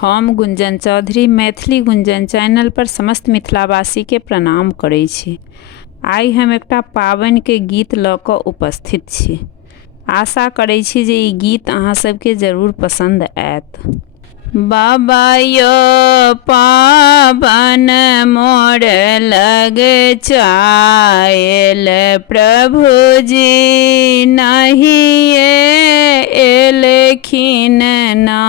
हम गुंजन चौधरी मैथिली गुंजन चैनल पर समस्त मिथिलावासी के प्रणाम करै छी। आइ हम एकटा पाबनि के गीत लऽ कऽ उपस्थित छी। आशा करै छी जे ई गीत अहाँ सबके जरूर पसंद आयत। बाबा यो पावन मोर लग चायल, प्रभु जी नहीं एलखिन ना।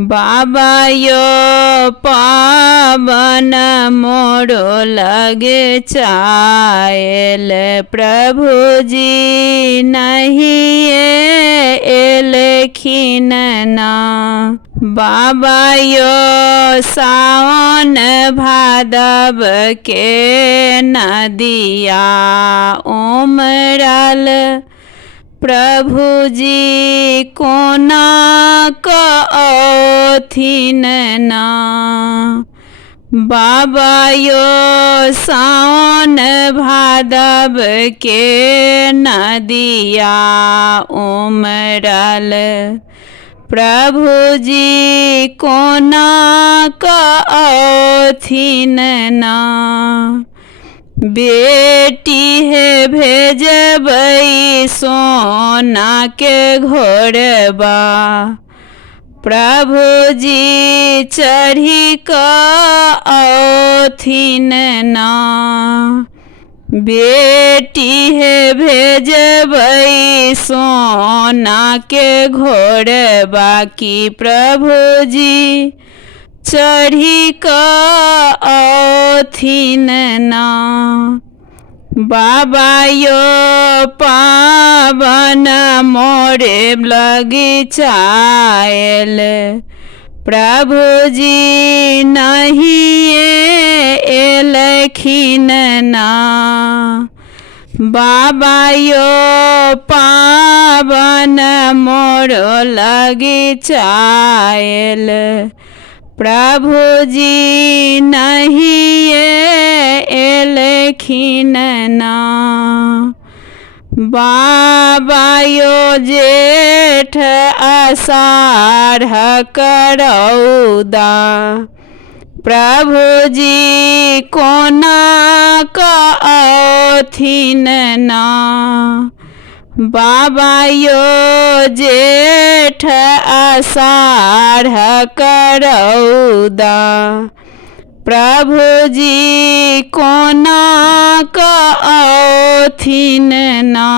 बाबा यो पावन मोर लग चायल, प्रभु जी नहीं एलखिन ना। बाबा यो सावन भादव के नदिया उमड़ल, प्रभु जी कोना कथिन ना। बाबा यो सावन भादव के नदिया उमड़ल, प्रभु जी कोना कथिन ना। बेटी है भेजबै सोना के घोड़बा, प्रभु जी चढ़ी कथिन ना। बेटी है भेजबै सोना के घोड़बा, की प्रभु जी चढ़ी कथिन ना। बाबा यो पावन मोर लग चायल, प्रभु जी नहीं एलखिन ना। बाबा यो पावन मोर लग चायल, प्रभु जी नहीं एलखिन ना। बाबा यो जेठ आषाढ़ करौदा, प्रभु जी कोना कथिन ना। बाबा यो जेठ आषाढ़ करौदा, प्रभु जी कोना कथिन ना।